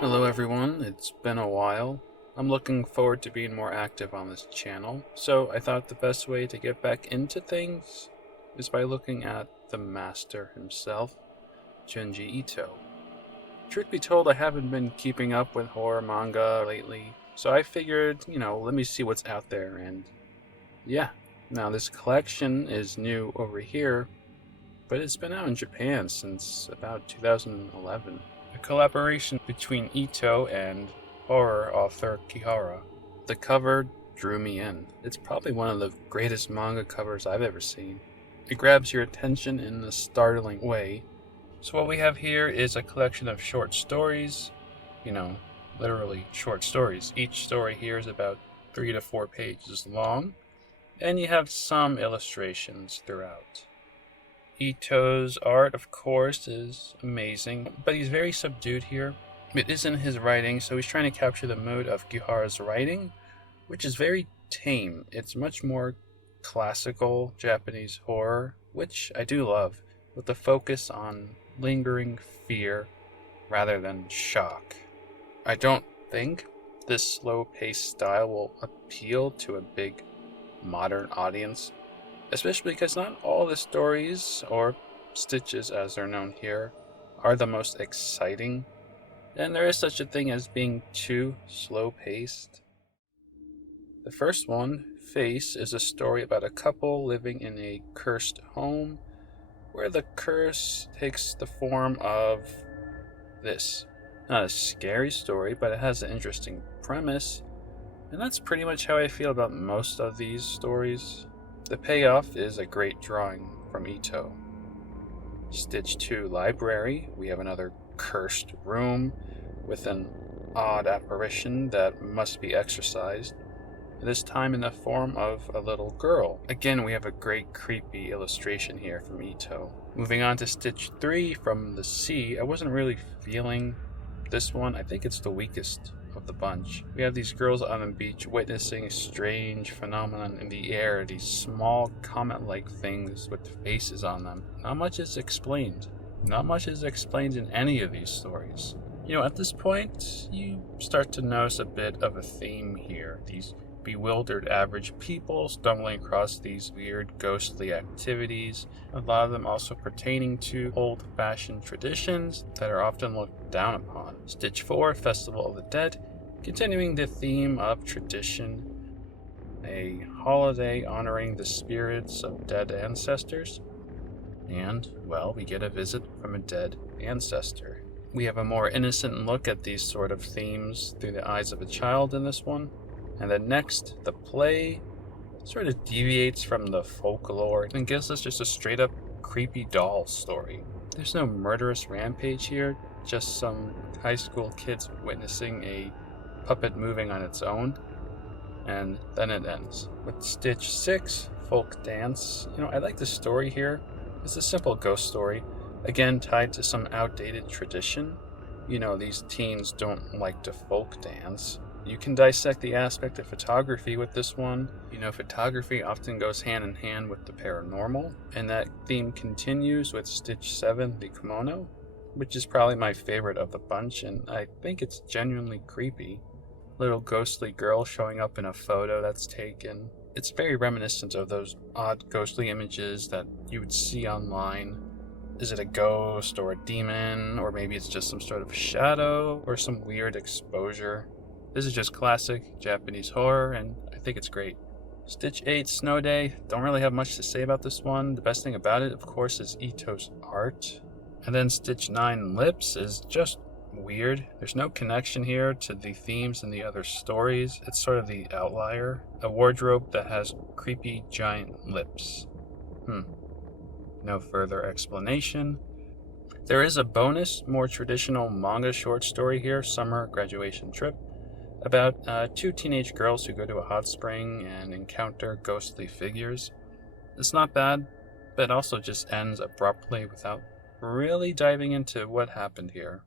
Hello everyone, it's been a while. I'm looking forward to being more active on this channel, so I thought the best way to get back into things is by looking at the master himself, Junji Ito. Truth be told, I haven't been keeping up with horror manga lately, so I figured, let me see what's out there, and yeah. Now this collection is new over here, but it's been out in Japan since about 2011. A collaboration between Ito and horror author Kihara. The cover drew me in. It's probably one of the greatest manga covers I've ever seen. It grabs your attention in a startling way. So what we have here is a collection of short stories, literally short stories. Each story here is about 3 to 4 pages long, and you have some illustrations throughout. Ito's art, of course, is amazing, but he's very subdued here. It isn't his writing, so he's trying to capture the mood of Kihara's writing, which is very tame. It's much more classical Japanese horror, which I do love, with the focus on lingering fear rather than shock. I don't think this slow-paced style will appeal to a big modern audience, especially because not all the stories, or stitches as they're known here, are the most exciting, and there is such a thing as being too slow-paced. The first one, Face, is a story about a couple living in a cursed home, where the curse takes the form of this. Not a scary story, but it has an interesting premise, and that's pretty much how I feel about most of these stories. The payoff is a great drawing from Ito. Stitch 2, Library. We have another cursed room with an odd apparition that must be exorcised, this time in the form of a little girl. Again, we have a great creepy illustration here from Ito. Moving on to Stitch 3, From the Sea. I wasn't really feeling this one. I think it's the weakest of the bunch. We have these girls on the beach witnessing a strange phenomenon in the air, these small comet-like things with faces on them. Not much is explained. Not much is explained in any of these stories. At this point, you start to notice a bit of a theme here. These bewildered average people stumbling across these weird ghostly activities, a lot of them also pertaining to old-fashioned traditions that are often looked down upon. Stitch 4, Festival of the Dead, continuing the theme of tradition, a holiday honoring the spirits of dead ancestors, and, we get a visit from a dead ancestor. We have a more innocent look at these sort of themes through the eyes of a child in this one. And then next, the play sort of deviates from the folklore and gives us just a straight up creepy doll story. There's no murderous rampage here, just some high school kids witnessing a puppet moving on its own, and then it ends. With Stitch 6, Folk Dance, I like the story here. It's a simple ghost story, again tied to some outdated tradition. These teens don't like to folk dance. You can dissect the aspect of photography with this one. Photography often goes hand in hand with the paranormal, and that theme continues with Stitch 7, The Kimono, which is probably my favorite of the bunch, and I think it's genuinely creepy. Little ghostly girl showing up in a photo that's taken. It's very reminiscent of those odd ghostly images that you would see online. Is it a ghost or a demon, or maybe it's just some sort of shadow or some weird exposure? This is just classic Japanese horror, and I think it's great. Stitch 8, Snow Day. Don't really have much to say about this one. The best thing about it, of course, is Ito's art. And then Stitch 9, Lips, is just weird. There's no connection here to the themes in the other stories. It's sort of the outlier. A wardrobe that has creepy giant lips. No further explanation. There is a bonus, more traditional manga short story here, Summer Graduation Trip, about 2 teenage girls who go to a hot spring and encounter ghostly figures. It's not bad, but it also just ends abruptly without really diving into what happened here.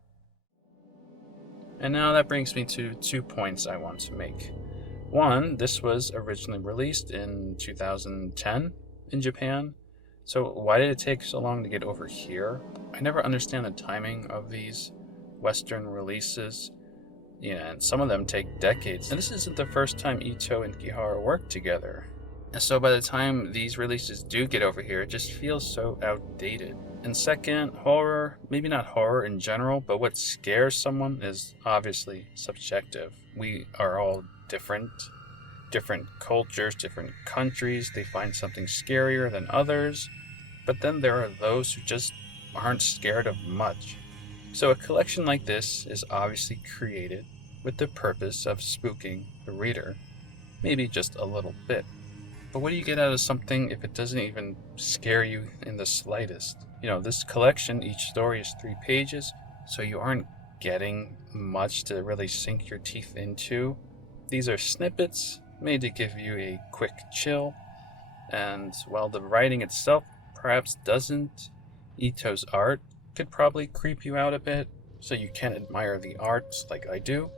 And now that brings me to 2 points I want to make. One, this was originally released in 2010 in Japan, so why did it take so long to get over here? I never understand the timing of these Western releases. Yeah, and some of them take decades. And this isn't the first time Ito and Kihara worked together. And so by the time these releases do get over here, it just feels so outdated. And second, horror, maybe not horror in general, but what scares someone is obviously subjective. We are all different cultures, different countries. They find something scarier than others. But then there are those who just aren't scared of much. So a collection like this is obviously created with the purpose of spooking the reader, maybe just a little bit. But what do you get out of something if it doesn't even scare you in the slightest? This collection, each story is 3 pages, so you aren't getting much to really sink your teeth into. These are snippets made to give you a quick chill, and while the writing itself perhaps doesn't, Ito's art could probably creep you out a bit, so you can admire the art like I do,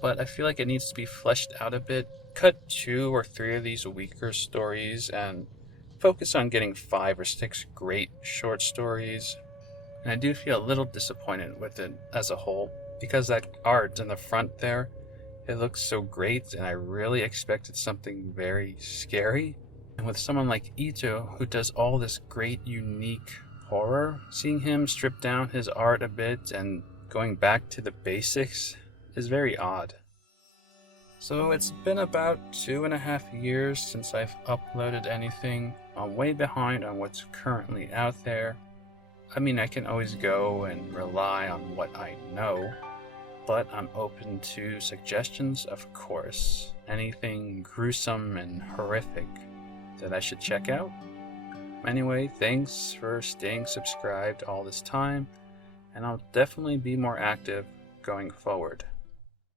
but I feel like it needs to be fleshed out a bit. Cut 2 or 3 of these weaker stories and focus on getting 5 or 6 great short stories. And I do feel a little disappointed with it as a whole, because that art in the front there, it looks so great, and I really expected something very scary. And with someone like Ito, who does all this great, unique horror, seeing him strip down his art a bit and going back to the basics is very odd. So it's been about 2.5 years since I've uploaded anything. I'm way behind on what's currently out there. I mean, I can always go and rely on what I know, but I'm open to suggestions, of course. Anything gruesome and horrific that I should check out. Anyway, thanks for staying subscribed all this time, and I'll definitely be more active going forward.